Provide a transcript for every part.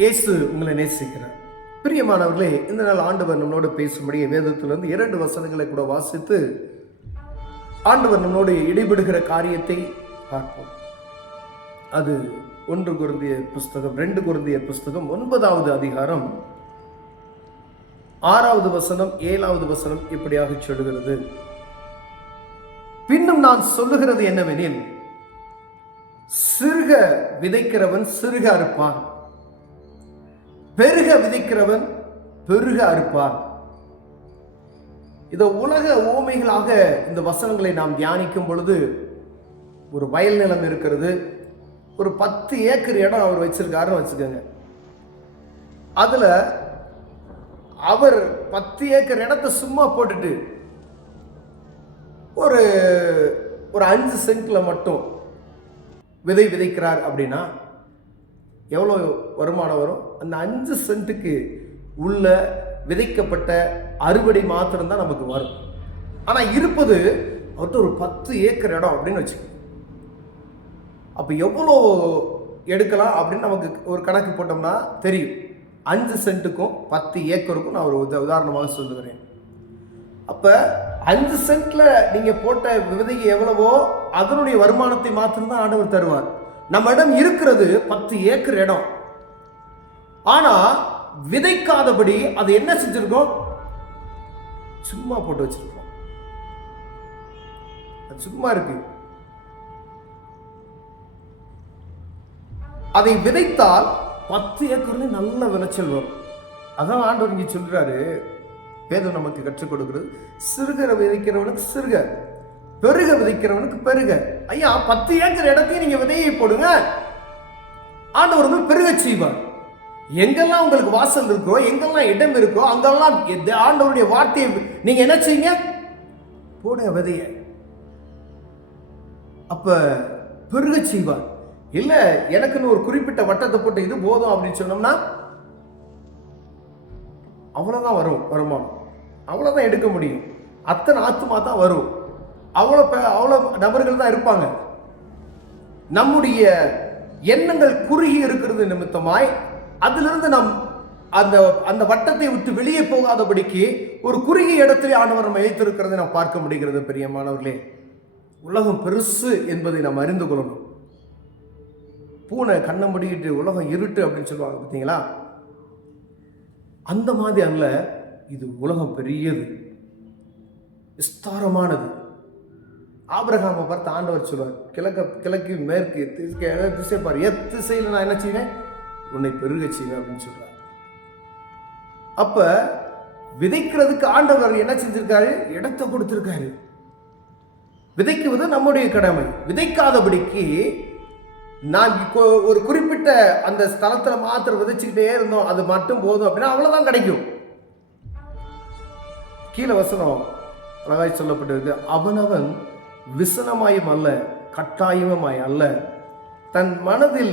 இயேசு உங்களை நேசிக்கிறார். பிரியமானவர்களே, இந்த நாள் ஆண்டவர் நம்மளோடு பேசும்படி வேதத்திலிருந்து 2 வசனங்களை கூட வாசித்து ஆண்டவர் நம்மளோடு இடைபடுகிற காரியத்தை பார்ப்போம். அது 1 கொரிந்தியர் புஸ்தகம் 2 கொரிந்தியர் புஸ்தகம் 9வது அதிகாரம் 6வது வசனம் 7வது வசனம் இப்படியாக சொல்லுகிறது. பின்னும் நான் சொல்லுகிறது என்னவெனில், சிறுக விதைக்கிறவன் சிறுக அறுப்பான், பெருக விதைக்கிறவன் பெருக அறுப்பான். இத உலக ஓமைகளாக இந்த வசனங்களை நாம் தியானிக்கும் பொழுது, ஒரு வயல் நிலம் இருக்கிறது, ஒரு 10 ஏக்கர் இடம் அவர் வச்சிருக்காருன்னு வச்சுக்கோங்க. அதுல அவர் 10 ஏக்கர் இடத்தை சும்மா போட்டுட்டு ஒரு 5 சென்ட்ல மட்டும் விதை விதைக்கிறார் அப்படின்னா எவ்வளோ வருமானம் வரும்? அந்த 5 சென்ட்டுக்கு உள்ள விதைக்கப்பட்ட அறுவடை மாத்திரம்தான் நமக்கு வரும். ஆனால் இருப்பது அவர்கிட்ட ஒரு 10 ஏக்கர் இடம் அப்படின்னு வச்சுக்கோங்க. அப்போ எவ்வளோ எடுக்கலாம் அப்படின்னு நமக்கு ஒரு கணக்கு போட்டோம்னா தெரியும். 5 சென்ட்டுக்கும் 10 ஏக்கருக்கும் நான் ஒரு உதாரணமாக சொல்லுகிறேன். அப்போ 5 சென்ட்ல நீங்கள் போட்ட விதைக்கு எவ்வளவோ அதனுடைய வருமானத்தை மாத்திரம்தான் ஆண்டவர் தருவார். நம்ம இடம் இருக்கிறது 10 ஏக்கர் இடம். ஆனா விதைக்காதபடி அது என்ன செஞ்சிருக்கோம்? சும்மா போட்டு வச்சிருக்கோம். சும்மா இருக்கு. அதை விதைத்தால் 10 ஏக்கர்ல நல்ல விளைச்சல் வரும். அதான் ஆண்டவர் இங்க சொல்றாரு, வேதம் நமக்கு கற்றுக் கொடுக்கிறது. சிறுக விதைக்கிறவனுக்கு சிறுக, பெருக விதைக்கிறவனுக்கு பெருக. ஐயா, 10 ஏக்கர் இடத்தையும் நீங்க விதையை போடுங்க, ஆண்டவர் பெருக செய்வார். எங்கெல்லாம் உங்களுக்கு வாசல் இருக்கோ, எங்கெல்லாம் இடம் இருக்கோ, அங்கெல்லாம் ஆண்டவருடைய வார்த்தையை நீங்க என்ன செய்யுங்க? போடுங்க விதைய. அப்ப பெருக செய்வார். இல்ல எனக்குன்னு ஒரு குறிப்பிட்ட வட்டத்தை போட்டு இது போதும் அப்படின்னு சொன்னோம்னா அவ்வளவுதான் வரும் வருமானம், அவ்வளவுதான் எடுக்க முடியும், அத்தனை ஆத்துமா தான் வரும், அவ்வளோ நபர்கள் தான் இருப்பாங்க. நம்முடைய எண்ணங்கள் குறுகி இருக்கிறது நிமித்தமாய் அதிலிருந்து நாம் அந்த வட்டத்தை விட்டு வெளியே போகாதபடிக்கு ஒரு குறுகிய இடத்திலே ஆண்டவர் நம்ம வைத்திருக்கிறதை நாம் பார்க்க முடிகிறது. பிரியமானவர்களே, உலகம் பெருசு என்பதை நாம் அறிந்து கொள்ளணும். பூனை கண்ணை முடிக்கிட்டு உலகம் இருட்டு அப்படின்னு சொல்லுவாங்க பார்த்தீங்களா? அந்த மாதிரி அல்ல, இது உலகம் பெரியது, விஸ்தாரமானது. ஆபிரகாமை பார்த்து ஆண்டவர் சொல்வார், கிழக்கு மேற்கு திசை பார், திசையில் நான் என்ன செய்வேன்? உன்னை பெருக செய்வேன் அப்படின்னு சொல்றார். அப்ப விதைக்கிறதுக்கு ஆண்டவர் என்ன செஞ்சிருக்காரு? இடத்தை கொடுத்திருக்காரு. விதைக்குவது நம்முடைய கடமை. விதைக்காதபடிக்கு நான் ஒரு குறிப்பிட்ட அந்த ஸ்தலத்துல மாத்திரம் விதைச்சுக்கிட்டே இருந்தோம், அது மட்டும் போதும் அப்படின்னா அவ்வளவுதான் கிடைக்கும். கீழே வசனம் அழகாய் சொல்லப்பட்டிருக்கு, அவனவன் விசனமாயும் அல்ல கட்டாயமாய் அல்ல, தன் மனதில்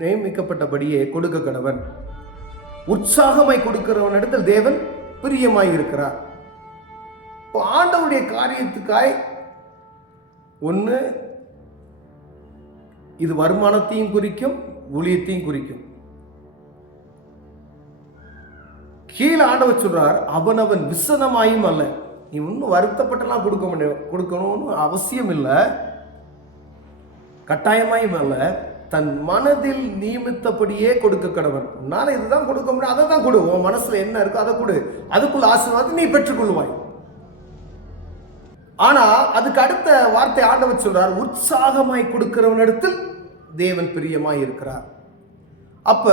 நியமிக்கப்பட்டபடியே கொடுக்க கடவன். உற்சாகமாய் கொடுக்கிறவனிடத்தில் தேவன் பிரியமாய் இருக்கிறார். ஆண்டவருடைய காரியத்துக்காய் ஒன்று இது வருமானத்தையும் குறிக்கும், ஊழியத்தையும் குறிக்கும். கீழே ஆண்டவர் சொல்றார், அவனவன் விசனமாயும் அல்ல. நீ இன்னும் வருத்தப்பட்டெல்லாம் கொடுக்கணும்னு அவசியம் இல்லை, கட்டாயமாயும் அல்ல, தன் மனதில் நியமித்தபடியே கொடுக்க கடவன். உன்னால இதுதான் கொடுக்க முடியும், அதை தான் கொடு. உன் மனசுல என்ன இருக்கோ அதை கொடு, அதுக்குள்ள ஆசீர்வாதத்தை நீ பெற்றுக்கொள்வாய். ஆனா அதுக்கு அடுத்த வார்த்தை ஆண்டவர் சொல்றார், உற்சாகமாய் கொடுக்கிறவனிடத்தில் தேவன் பிரியமாய் இருக்கிறார். அப்ப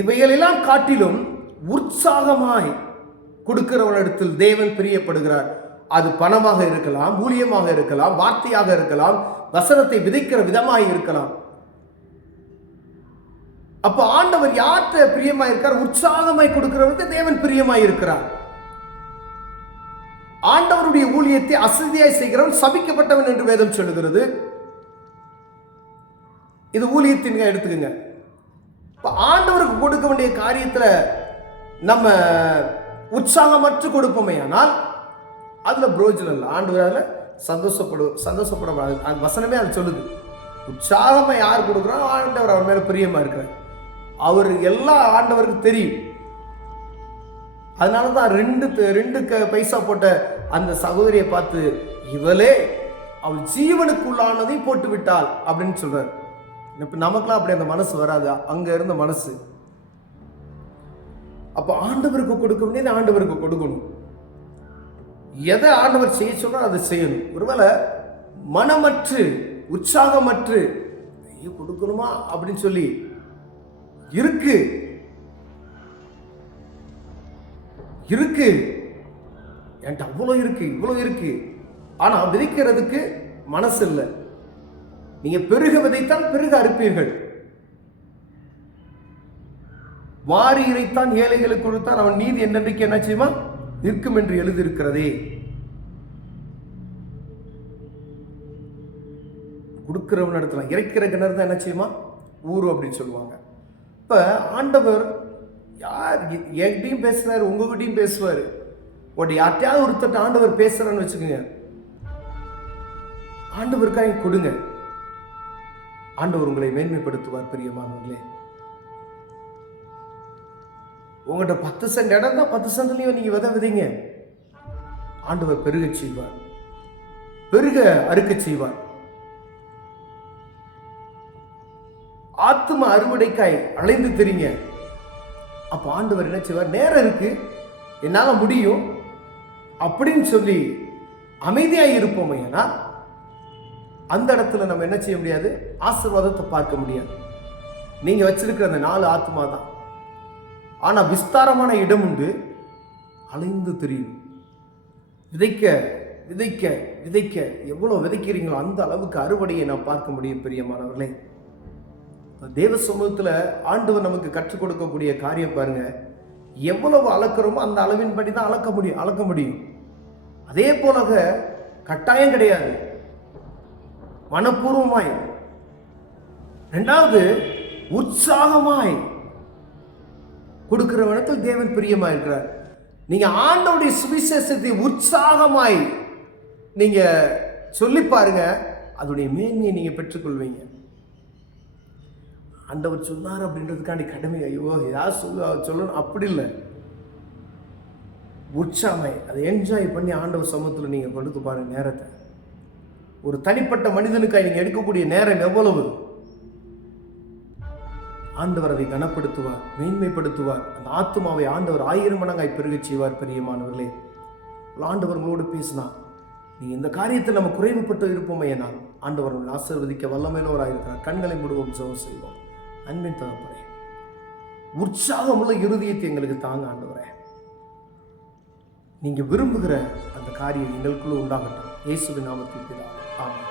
இவைகளெல்லாம் காட்டிலும் உற்சாகமாய் கொடுக்கிறவனிடத்தில் தேவன் பிரியப்படுகிறார். அது பணமாக இருக்கலாம், ஊழியமாக இருக்கலாம், வார்த்தையாக இருக்கலாம், வசனத்தை விதைக்கிற விதமாக இருக்கலாம். அப்ப ஆண்டவர் யார்கிட்ட பிரியமாய் இருக்கார்? உற்சாகமாய் கொடுக்கிறவனுக்கு தேவன் பிரியமாய் இருக்கிறார். ஆண்டவருடைய ஊழியத்தை அசதியாய் செய்கிறவன் சபிக்கப்பட்டவன் என்று வேதம் சொல்லுகிறது. இது ஊழியத்தின் எடுத்துக்கங்க. ஆண்டவருக்கு கொடுக்க வேண்டிய காரியத்துல நம்ம உற்சாகமற்று கொடுப்போமே ஆனால் அதுல புரோஜனம் இல்லை. ஆண்டவர் அதுல சந்தோஷப்பட வசனமே அது சொல்லுது. உற்சாகமா யார் கொடுக்குறோம்? ஆண்டவர் அவர் மேல பிரியமா இருக்கிறார். அவர் எல்லா ஆண்டவருக்கு தெரியும். அதனாலதான் ரெண்டு பைசா போட்ட அந்த சகோதரியை பார்த்து, இவளே அவள் ஜீவனுக்குள்ளானதை போட்டு விட்டாள் அப்படின்னு சொல்றாரு. இப்ப நமக்குலாம் அப்படி அந்த மனசு வராது, அங்க இருந்த மனசு. அப்ப ஆண்டவருக்கு கொடுக்க வேண்டியது ஆண்டவருக்கு கொடுக்கணும். எதை ஆண்டவர் செய்ய சொல்றார் அதை செய்யணும். ஒருவேளை மனமற்று உற்சாகமற்று கொடுக்கணுமா அப்படின்னு சொல்லி இருக்கு என்கிட்ட அவ்வளோ இருக்கு இவ்வளோ இருக்கு, ஆனா விதைக்கிறதுக்கு மனசு இல்லை. நீங்க பெருக விதைத்தால் பெருக அறுப்பீர்கள். வாரி இறைத்தான் ஏழைகளுக்கு கொடுத்தான், அவன் நீதி என்னன்றைக்கு என்ன செய்யுமா நிற்கும் என்று எழுதியிருக்கிறதே. கொடுக்கிறவன் இடத்துல இறைக்கிற கிணறு தான் என்ன செய்யுமா ஊரு அப்படின்னு சொல்லுவாங்க. இப்ப ஆண்டவர் யார் என்கிட்டையும் பேசுறாரு, உங்ககிட்டையும் பேசுவாரு. யார்ட்டையாவது ஒருத்தட்ட ஆண்டவர் பேசுறான்னு வச்சுக்கோங்க, ஆண்டவருக்காக கொடுங்க, ஆண்டவர் உங்களை மேன்மைப்படுத்துவார். பிரியமானவர்களே, உங்கள்கிட்ட 10 சென்ட் இடம் தான், 10 சென்ட்லயும் நீங்க விதைங்க, ஆண்டவர் பெருக செய்வார், பெருக அறுக்க செய்வார். ஆத்தும அறுவடைக்காய் அலைந்து தெரியுங்க. அப்ப ஆண்டவர் என்ன செய்வார், நேரம் இருக்கு, என்னால முடியும் அப்படின்னு சொல்லி அமைதியாக இருப்போம். ஏன்னா அந்த இடத்துல நம்ம என்ன செய்ய முடியாது, ஆசீர்வாதத்தை பார்க்க முடியாது. நீங்க வச்சிருக்கிற அந்த 4 ஆத்மா தான், ஆனா விஸ்தாரமான இடம் உண்டு, அலைந்து தெரியும். விதைக்க விதைக்க விதைக்க எவ்வளவு விதைக்கிறீங்களோ அந்த அளவுக்கு அறுவடையை நாம் பார்க்க முடியும். பிரியமானவர்களே, தேவ சமூகத்துல ஆண்டவர் நமக்கு கற்றுக் கொடுக்கக்கூடிய காரியம் பாருங்க, எவ்வளவு அளக்கிறோமோ அந்த அளவின் படி தான் அளக்க முடியும். அதே போல கட்டாயம் கிடையாது, மனப்பூர்வமாய். இரண்டாவது, உற்சாகமாய் கொடுக்கிறவனத்தில் தேவன் பிரியமா இருக்கிறார். நீங்க ஆண்டவருடைய சுவிசேஷத்தை உற்சாகமாய் நீங்க சொல்லி பாருங்க, அதோடைய மேன்மையை நீங்க பெற்றுக்கொள்வீங்க. ஆண்டவர் சொன்னார் அப்படின்றதுக்காண்டி கடமை, ஐயோ யார் சொல்லணும் அப்படி இல்லை. உற்சாகமாய் அதை என்ஜாய் பண்ணி ஆண்டவர் சமூகத்தில் நீங்க கொடுத்து பாருங்க நேரத்தை. ஒரு தனிப்பட்ட மனிதனுக்காக நீங்க எடுக்கக்கூடிய நேரம் எவ்வளவு, ஆண்டவர் அதை கனப்படுத்துவார், மேன்மைப்படுத்துவார். அந்த ஆத்மாவை ஆண்டவர் 1000 மடங்காய் பெருக செய்வார். பிரியமானவர்களே, ஆண்டவர் உங்களோடு பேசினா, நீங்க இந்த காரியத்தில் நம்ம குறைவுபட்டு இருப்போமே என்னால் ஆண்டவர் ஆசீர்வதிக்க வல்லமையிலோராயிருக்கிறார். கண்களை மூடுவோம், ஜெபம் செய்வோம். அன்பின் தகப்பனே, உற்சாகமுள்ள இருதயத்தை எங்களுக்கு தாங்க ஆண்டவரே. நீங்க விரும்புகிற அந்த காரியம் எங்களுக்குள்ள உண்டாகட்டும். இயேசுவின் நாமத்தில் பிதாவே, ஆமென்.